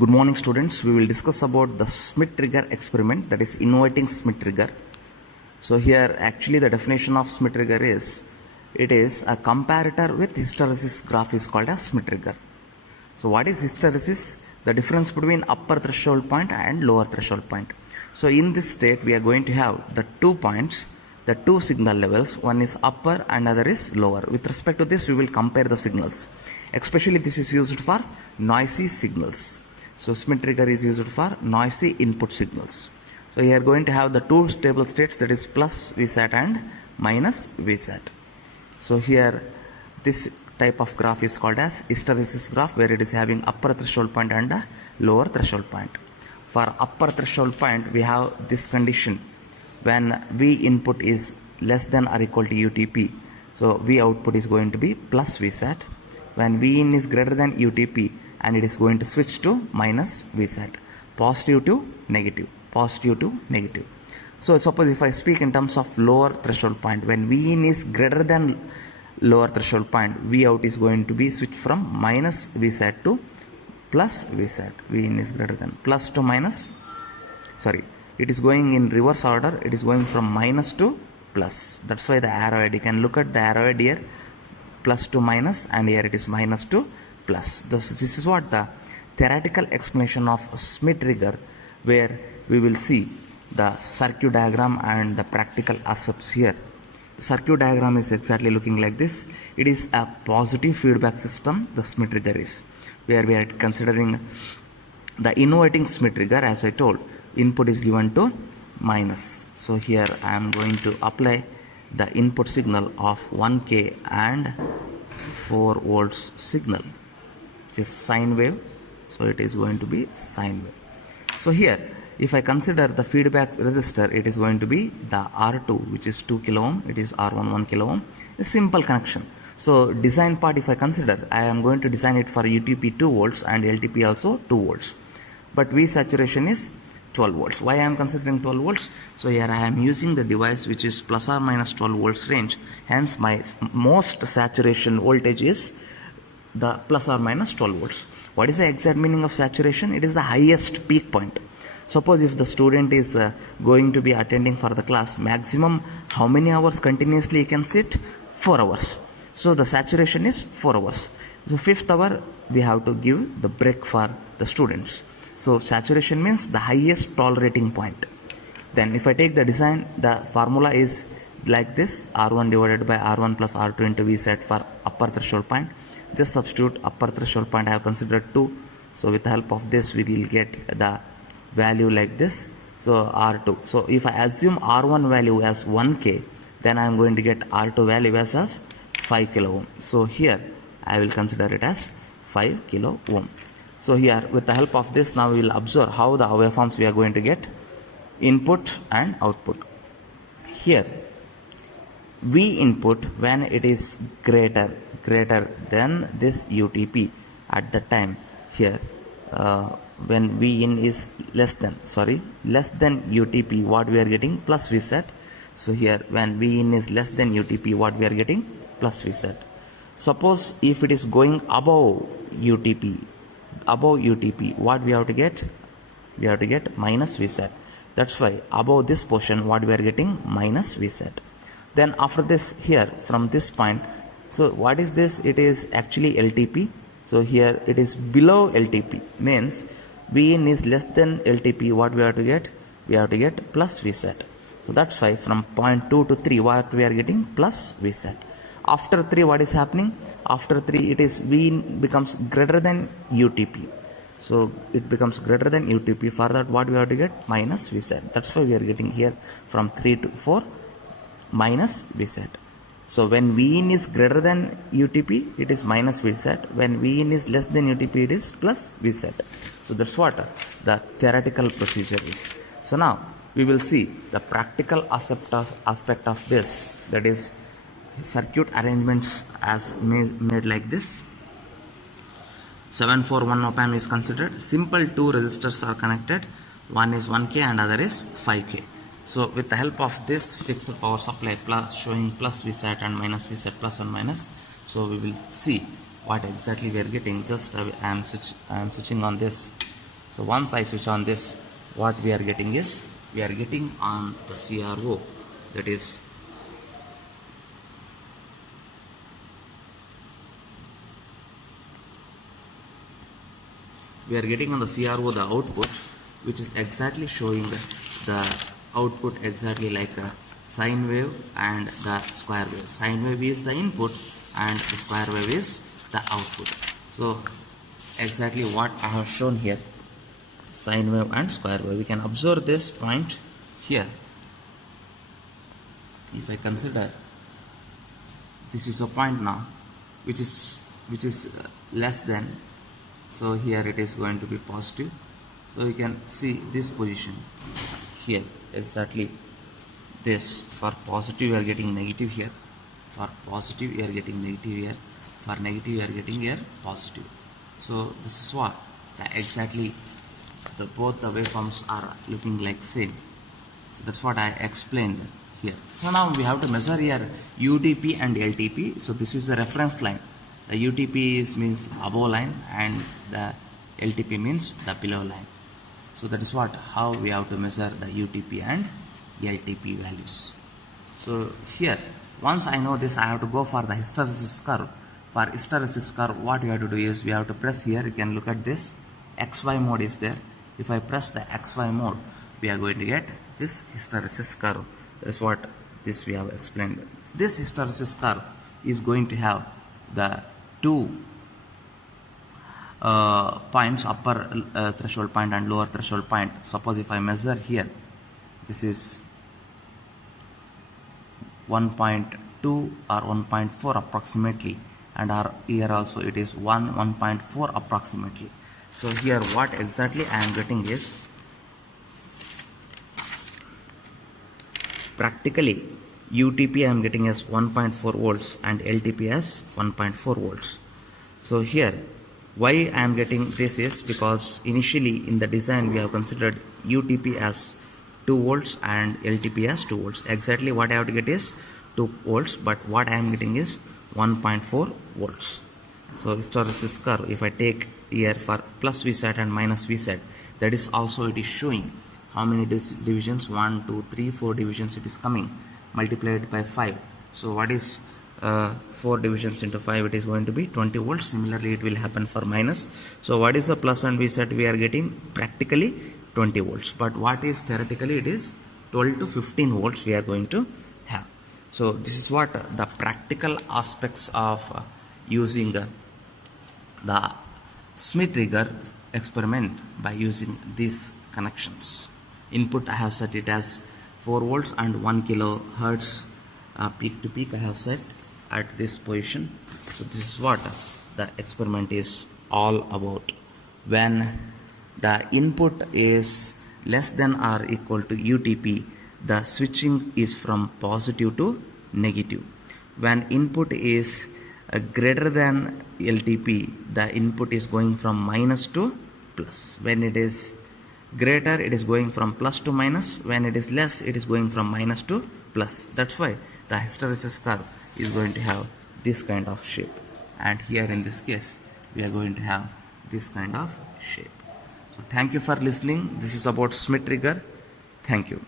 Good morning students. We will discuss about the Schmidt trigger experiment, that is inverting Schmidt trigger. So here actually the definition of Schmidt trigger is, it is a comparator with hysteresis graph is called as Schmidt trigger. So what is hysteresis? The difference between upper threshold point and lower threshold point. So in this state we are going to have the 2 points, the two signal levels, one is upper and other is lower. With respect to this we will compare the signals. Especially this is used for noisy signals. So Schmidt trigger is used for noisy input signals. So here going to have the two stable states, that is plus Vsat and minus Vsat. So here this type of graph is called as hysteresis graph, where it is having upper threshold point and a lower threshold point. For upper threshold point we have this condition, when V input is less than or equal to UTP, so V output is going to be plus Vsat. When V in is greater than UTP, and it is going to switch to minus Vsat, positive to negative, positive to negative. So suppose if I speak in terms of lower threshold point, when V in is greater than lower threshold point, V out is going to be switched from minus Vsat to plus Vsat. V in is greater than plus to minus, sorry, it is going in reverse order, it is going from minus to plus. That's why the arrowhead, you can look at the arrowhead here, plus to minus, and here it is minus to plus. This is what the theoretical explanation of Schmidt trigger, where we will see the circuit diagram and the practical aspects here. The circuit diagram is exactly looking like this. It is a positive feedback system, the Schmidt trigger is, where we are considering the inverting Schmidt trigger. As I told, input is given to minus. So here I am going to apply the input signal of 1K and 4 volts signal, which is sine wave. So it is going to be sine wave. So here if I consider the feedback resistor, it is going to be the R2, which is 2 kilo ohm, it is R1 1 kilo ohm, a simple connection. So design part, if I consider, I am going to design it for UTP 2 volts and LTP also 2 volts, but V saturation is 12 volts. Why I am considering 12 volts? So here I am using the device which is plus or minus 12 volts range, hence my most saturation voltage is the plus or minus 12 volts. What is the exact meaning of saturation? It is the highest peak point. Suppose if the student is going to be attending for the class, maximum how many hours continuously he can sit? 4 hours. So the saturation is 4 hours. So 5th hour we have to give the break for the students. So saturation means the highest tolerating point. Then if I take the design, the formula is like this: R1 divided by R1 plus R2 into Vsat for upper threshold point. Just substitute upper threshold point, I have considered 2. So with the help of this we will get the value like this. So R2. So if I assume R1 value as 1K, then I am going to get R2 value as 5 kilo ohm. So here I will consider it as 5 kilo ohm. So here with the help of this, now we will observe how the waveforms we are going to get, input and output. Here V input, when it is greater than this UTP at the time, here when V in is less than UTP, what we are getting? Plus Vsat. So here when V in is less than UTP, what we are getting? Plus Vsat. Suppose if it is going above UTP, what we have to get? We have to get minus Vsat. That's why above this portion what we are getting? Minus Vsat. Then after this, here from this point, so what is this? It is actually LTP. So here it is below LTP, means V in is less than LTP, what we have to get? We have to get plus Vsat. So that's why from point 2 to 3 what we are getting? Plus Vsat. After 3 what is happening? After 3 it is V in becomes greater than UTP. So it becomes greater than UTP. For that what we have to get? Minus Vsat. That's why we are getting here from 3 to 4 minus Vsat. So when V in is greater than UTP, it is minus Vsat. When V in is less than UTP, it is plus Vsat. So that's what the theoretical procedure is. So now we will see the practical aspect of this, that is circuit arrangements as made like this. 741 op amp is considered. Simple two resistors are connected. One is 1K and other is 5K. So with the help of this fixed power supply showing plus Vsat and minus Vsat, plus and minus, so we will see what exactly we are getting. Just I am switching on this So once I switch on this, what we are getting is, we are getting on the CRO, that is we are getting on the CRO the output, which is exactly showing the output exactly like a sine wave and the square wave. Sine wave is the input and the square wave is the output. So exactly what I have shown here, sine wave and square wave. We can observe this point here. If I consider this is a point now which is less than, so here it is going to be positive. So we can see this position here, exactly this. For positive we are getting negative here, for positive we are getting negative here, for negative we are getting here positive. So this is what exactly both the waveforms are looking like same. So that's what I explained here. So now we have to measure here UTP and LTP. So this is the reference line. The UTP means above line and the LTP means the below line. So that is what how we have to measure the UTP and LTP values. So here once I know this, I have to go for the hysteresis curve. For hysteresis curve, what we have to do is we have to press here. You can look at this XY mode is there. If I press the XY mode, we are going to get this hysteresis curve. That is what this we have explained. This hysteresis curve is going to have the two points, upper threshold point and lower threshold point. Suppose if I measure here, this is 1.2 or 1.4 approximately, and here also it is 1.4 approximately. So here what exactly I am getting is, practically UTP I am getting as 1.4 volts and LTP as 1.4 volts. So here why I am getting this is because initially in the design we have considered UTP as 2 volts and LTP as 2 volts. Exactly what I have to get is 2 volts, but what I am getting is 1.4 volts. So hysteresis curve, if I take here for plus Vsat and minus Vsat, that is also it is showing how many divisions, 1 2 3 4 divisions it is coming, multiplied by 5. So what is 4 divisions into 5? It is going to be 20 volts. Similarly it will happen for minus. So what is the plus and Vsat? We are getting practically 20 volts, but what is theoretically it is 12 to 15 volts we are going to have. So this is what the practical aspects of using the Schmitt-Trigger experiment by using these connections. Input I have set it as 4 volts and 1 kilohertz peak to peak I have set at this position. So this is what the experiment is all about. When the input is less than or equal to UTP, the switching is from positive to negative. When input is greater than LTP, the input is going from minus to plus. When it is greater, it is going from plus to minus. When it is less, it is going from minus to plus. That's why the hysteresis curve is going to have this kind of shape, and here in this case we are going to have this kind of shape. So thank you for listening. This is about Schmitt-Trigger. Thank you.